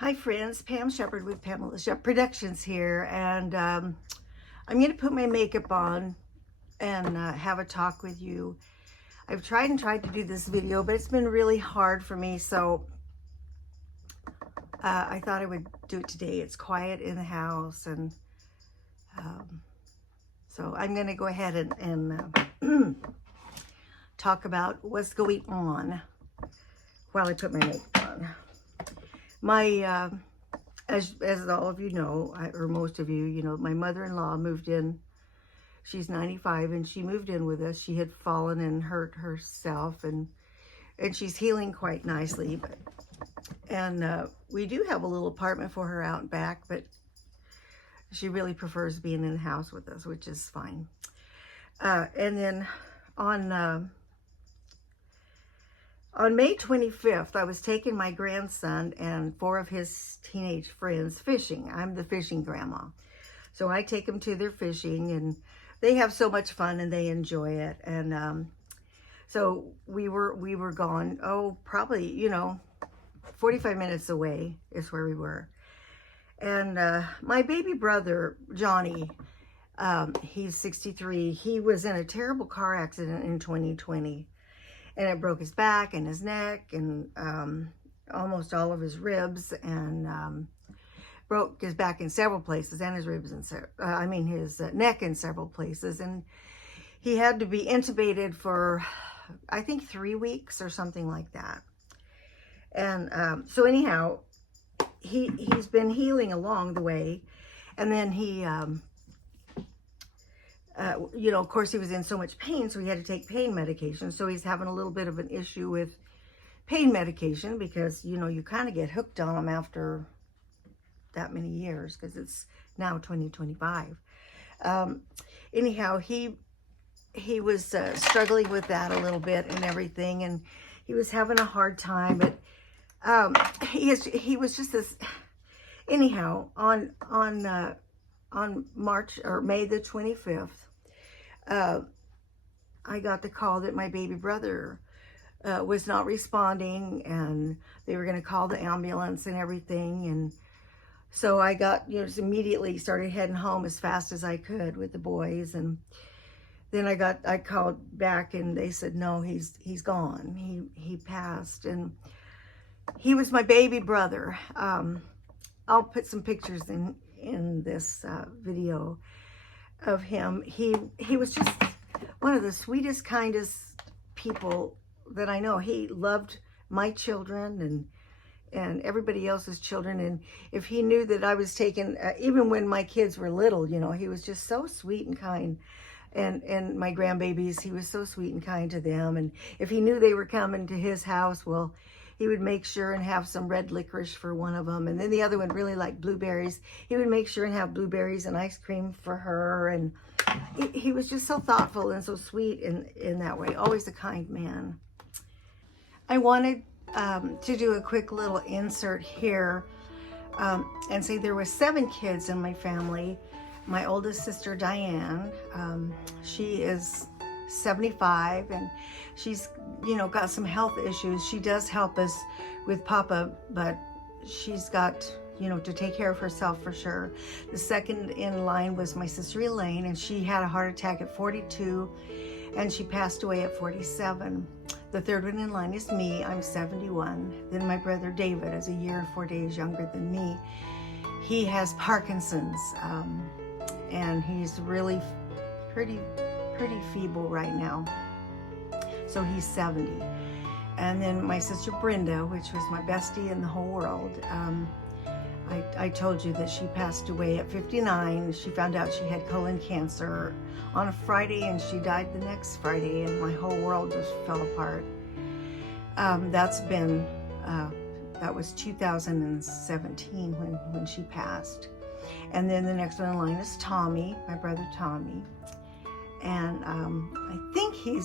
Hi friends, Pam Shepherd with Pamela Shep Productions here, and I'm going to put my makeup on and have a talk with you. I've tried to do this video, but it's been really hard for me, so I thought I would do it today. It's quiet in the house, and so I'm going to go ahead and talk about what's going on while I put my makeup on. My as all of you know, or most of you know, my mother-in-law moved in. She's 95 and she moved in with us. She had fallen and hurt herself, and she's healing quite nicely. And we do have a little apartment for her out back, but she really prefers being in the house with us, which is fine. And then on May 25th, I was taking my grandson and 4 of his teenage friends fishing. I'm the fishing grandma. So I take them to their fishing, and they have so much fun and they enjoy it. And so we were gone, probably, 45 minutes away is where we were. And my baby brother, Johnny, he's 63. He was in a terrible car accident in 2020. And it broke his back and his neck and almost all of his ribs, and broke his back in several places and his ribs and his neck in several places. And he had to be intubated for, I think, 3 weeks or something like that. And so anyhow, he's been healing along the way. And then he, of course, he was in so much pain, so he had to take pain medication. So he's having a little bit of an issue with pain medication because, you kind of get hooked on them after that many years, because it's now 2025. Anyhow, he was struggling with that a little bit and everything, and he was having a hard time. But he was just this. Anyhow, on March or May the 25th. I got the call that my baby brother was not responding, and they were going to call the ambulance and everything. And so I got, just immediately started heading home as fast as I could with the boys. And then I called back, and they said, no, he's gone. He passed. And he was my baby brother. I'll put some pictures in this video of him. He was just one of the sweetest, kindest people that I know. He loved my children and everybody else's children. And if he knew that I was taking, even when my kids were little, he was just so sweet and kind. And my grandbabies, he was so sweet and kind to them. And if he knew they were coming to his house, well, he would make sure and have some red licorice for one of them. And then the other one really liked blueberries. He would make sure and have blueberries and ice cream for her. And he was just so thoughtful and so sweet in that way. Always a kind man. I wanted to do a quick little insert here and say there were 7 kids in my family. My oldest sister, Diane, she is 75, and she's got some health issues. She does help us with Papa, but she's got to take care of herself for sure. The second in line was my sister Elaine, and she had a heart attack at 42 and she passed away at 47. The third one in line is me. I'm 71. Then my brother David is a year and 4 days younger than me. He has Parkinson's, and he's really pretty feeble right now. So he's 70. And then my sister Brenda, which was my bestie in the whole world, I told you that she passed away at 59. She found out she had colon cancer on a Friday, and she died the next Friday, and my whole world just fell apart. That was 2017 when she passed. And then the next one in line is Tommy, my brother Tommy. And I think he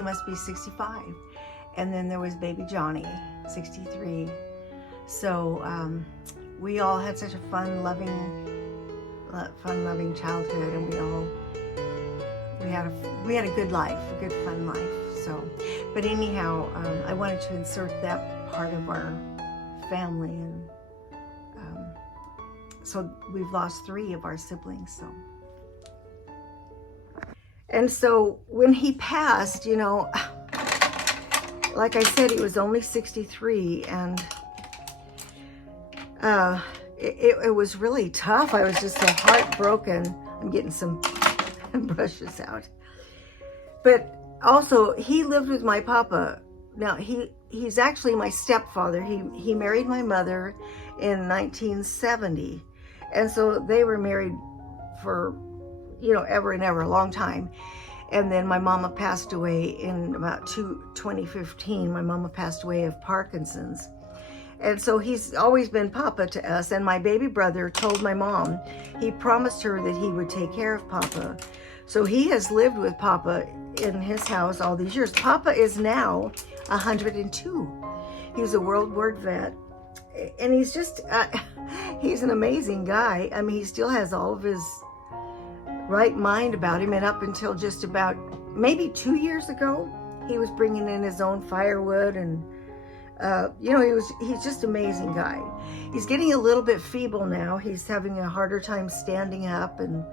must be 65. And then there was baby Johnny, 63. So we all had such a fun, loving childhood, and we had a good life, a good, fun life. So, but anyhow, I wanted to insert that part of our family So we've lost 3 of our siblings. So. And so when he passed, you know, like I said, he was only 63, and it was really tough. I was just so heartbroken. I'm getting some brushes out. But also, he lived with my papa. Now, he's actually my stepfather. He married my mother in 1970. And so they were married for, you know, ever and ever, a long time. And then my mama passed away in about 2015. My mama passed away of Parkinson's. And so he's always been Papa to us. And my baby brother told my mom, he promised her that he would take care of Papa. So he has lived with Papa in his house all these years. Papa is now 102. He was a World War vet. And he's just, he's an amazing guy. I mean, he still has all of his right mind about him, and up until just about maybe 2 years ago, he was bringing in his own firewood, and you know, he's just an amazing guy. He's getting a little bit feeble now. He's having a harder time standing up and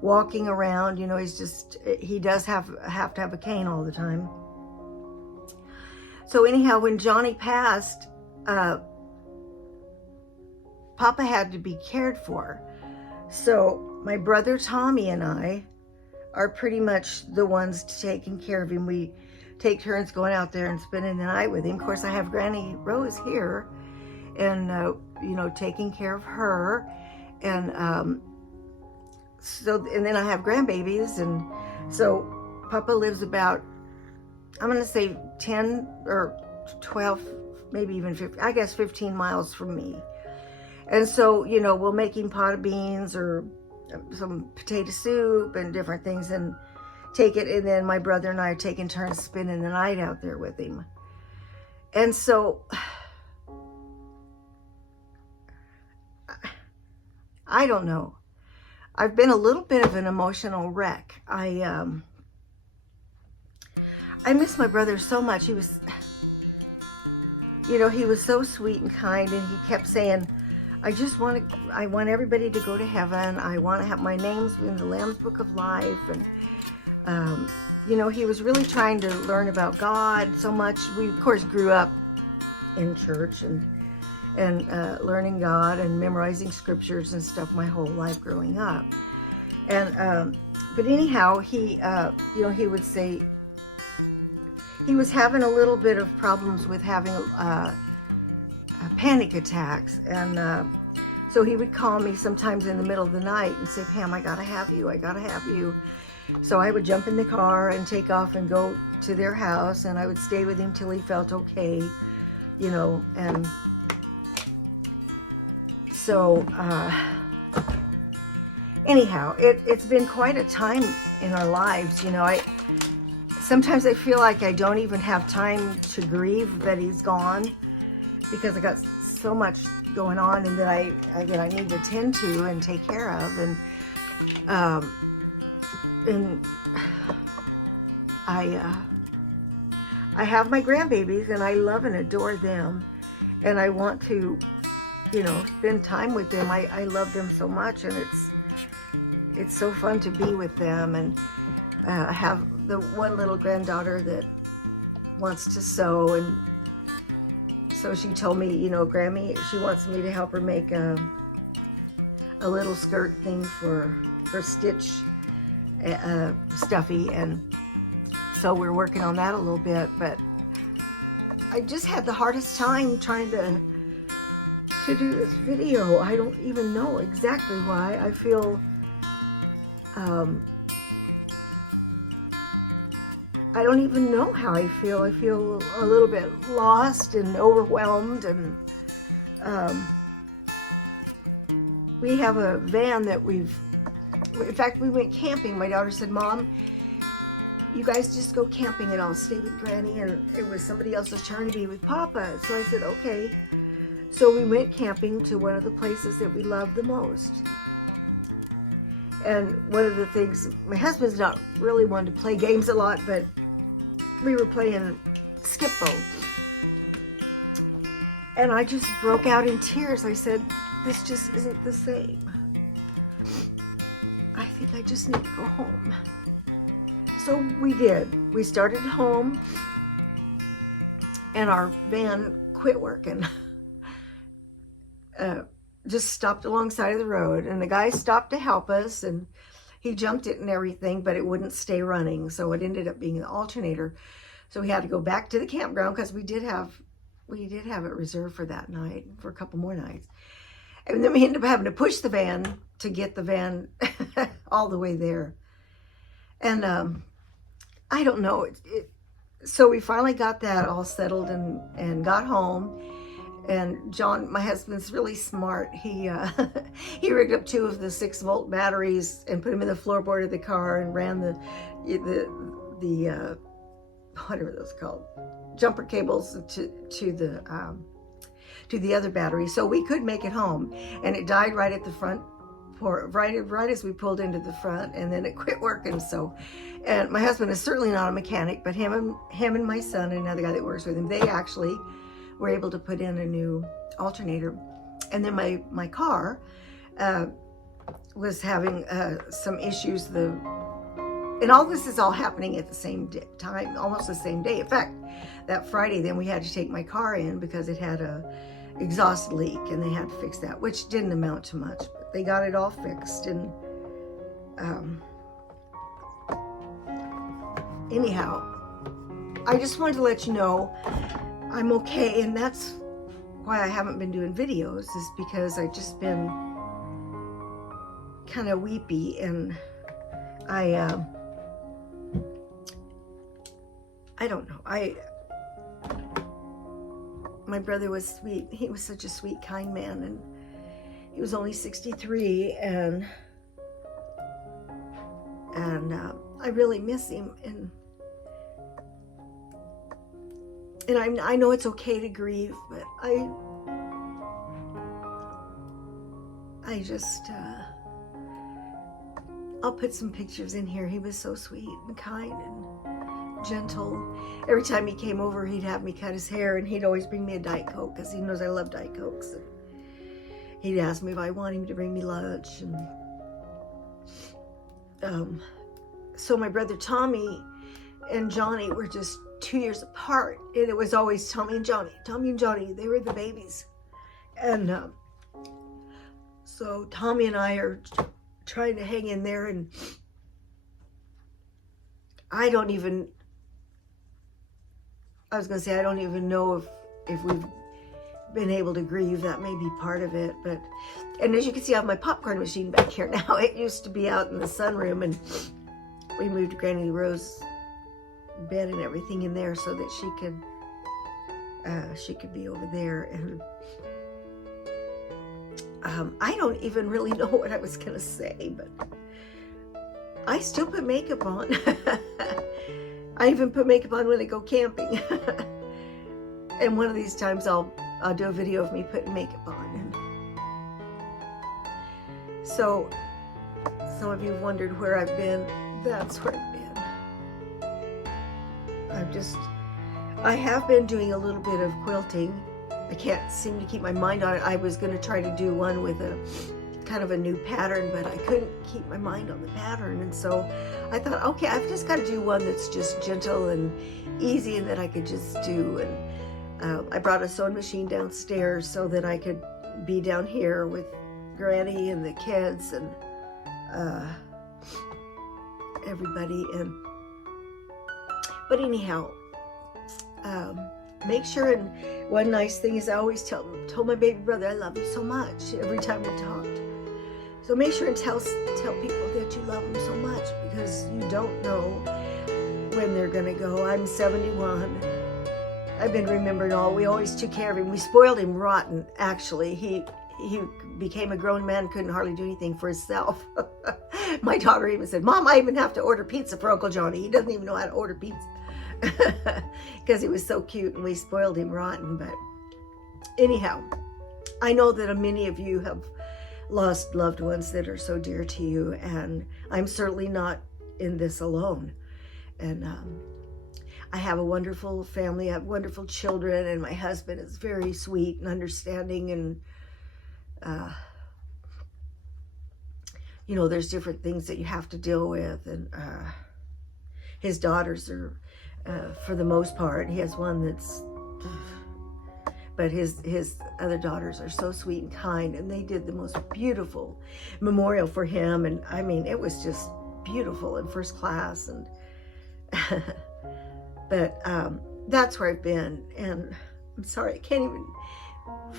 walking around. You know, he does have to have a cane all the time. So anyhow, when Johnny passed, Papa had to be cared for. So my brother Tommy and I are pretty much the ones taking care of him. We take turns going out there and spending the night with him. Of course, I have Granny Rose here, and you know, taking care of her, and and then I have grandbabies, and so Papa lives about, I'm gonna say 10 or 12, maybe even 15, I guess 15 miles from me. And so, you know, we'll make him pot of beans or some potato soup and different things, and take it. And then my brother and I are taking turns spending the night out there with him. And so, I don't know. I've been a little bit of an emotional wreck. I miss my brother so much. He was, you know, he was so sweet and kind, and he kept saying, I want everybody to go to heaven. I want to have my names in the Lamb's Book of Life. And, you know, he was really trying to learn about God so much. We, of course, grew up in church and learning God and memorizing scriptures and stuff my whole life growing up. And, but anyhow, he, you know, he would say he was having a little bit of problems with having panic attacks, and so he would call me sometimes in the middle of the night and say, Pam, I gotta have you. So I would jump in the car and take off and go to their house, and I would stay with him till he felt okay, you know. And so anyhow, it's been quite a time in our lives, you know. Sometimes I feel like I don't even have time to grieve that he's gone, because I got so much going on and that I need to tend to and take care of, and I have my grandbabies, and I love and adore them, and I want to, you know, spend time with them. I love them so much, and it's so fun to be with them. And I have the one little granddaughter that wants to sew, and so she told me, you know, Grammy, she wants me to help her make a little skirt thing for her stitch stuffy, and so we're working on that a little bit. But I just had the hardest time trying to do this video. I don't even know exactly why. I feel I don't even know how I feel. I feel a little bit lost and overwhelmed, and we have a van that in fact, we went camping. My daughter said, Mom, you guys just go camping and I'll stay with Granny. And it was somebody else's turn to be with Papa. So I said, okay. So we went camping to one of the places that we love the most. And one of the things, my husband's not really one to play games a lot, but we were playing skip rope. And I just broke out in tears. I said, this just isn't the same. I think I just need to go home. So we did. We started home and our van quit working. Just stopped alongside of the road, and the guy stopped to help us, and he jumped it and everything, but it wouldn't stay running. So it ended up being the alternator. So we had to go back to the campground because we did have it reserved for that night, for a couple more nights. And then we ended up having to push the van to get the van all the way there. And I don't know. So we finally got that all settled and got home. And John, my husband's really smart. He he rigged up 2 of the 6-volt batteries and put them in the floorboard of the car and ran the whatever those called, jumper cables to the other battery, so we could make it home. And it died right at the front, right as we pulled into the front, and then it quit working. So, and my husband is certainly not a mechanic, but him and my son and another guy that works with him, they actually were able to put in a new alternator. And then my car was having some issues. And all this is all happening at the same time, almost the same day. In fact, that Friday, then we had to take my car in because it had a exhaust leak, and they had to fix that, which didn't amount to much, but they got it all fixed. And anyhow, I just wanted to let you know I'm okay, and that's why I haven't been doing videos, is because I've just been kind of weepy, and I don't know. My brother was sweet. He was such a sweet, kind man, and he was only 63, and I really miss him. And I know it's okay to grieve, but I just I'll put some pictures in here. He was so sweet and kind and gentle. Every time he came over, he'd have me cut his hair, and he'd always bring me a Diet Coke because he knows I love Diet Cokes. And he'd ask me if I want him to bring me lunch. And so my brother Tommy and Johnny were just 2 years apart, and it was always Tommy and Johnny. They were the babies. And so Tommy and I are trying to hang in there, and I don't even know if we've been able to grieve. That may be part of it. But, and as you can see, I have my popcorn machine back here now. It used to be out in the sunroom, and we moved Granny Rose's bed and everything in there so that she could be over there. And I don't even really know what I was gonna say, but I still put makeup on. I even put makeup on when I go camping. And one of these times I'll do a video of me putting makeup on. And so some of you have wondered where I've been. That's where I've been. I have been doing a little bit of quilting. I can't seem to keep my mind on it. I was going to try to do one with a kind of a new pattern, but I couldn't keep my mind on the pattern. And so I thought, okay, I've just got to do one that's just gentle and easy and that I could just do. And I brought a sewing machine downstairs so that I could be down here with Granny and the kids and everybody. But anyhow, make sure, and one nice thing is I always told my baby brother, I love you so much every time we talked. So make sure and tell people that you love them so much, because you don't know when they're gonna go. I'm 71. I've been remembering all. We always took care of him. We spoiled him rotten, actually. He became a grown man, couldn't hardly do anything for himself. My daughter even said, Mom, I even have to order pizza for Uncle Johnny. He doesn't even know how to order pizza. Because he was so cute, and we spoiled him rotten. But anyhow, I know that many of you have lost loved ones that are so dear to you, and I'm certainly not in this alone. And I have a wonderful family. I have wonderful children, and my husband is very sweet and understanding, and you know, there's different things that you have to deal with. And his daughters are, for the most part, he has one that's, but his other daughters are so sweet and kind, and they did the most beautiful memorial for him. And I mean, it was just beautiful and first class. And but that's where I've been. And I'm sorry, I can't even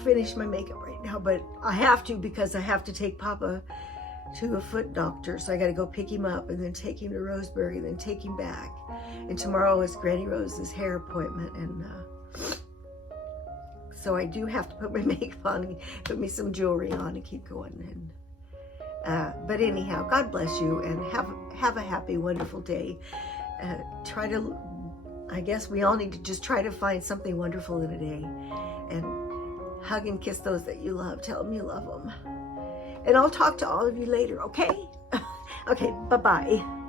finish my makeup right now, but I have to, because I have to take Papa to a foot doctor. So I got to go pick him up and then take him to Roseburg and then take him back. And tomorrow is Granny Rose's hair appointment. And so I do have to put my makeup on and put me some jewelry on and keep going. And but anyhow, God bless you, and have a happy, wonderful day. Try to, I guess we all need to just try to find something wonderful in a day, and hug and kiss those that you love. Tell them you love them. And I'll talk to all of you later, okay? Okay, bye-bye.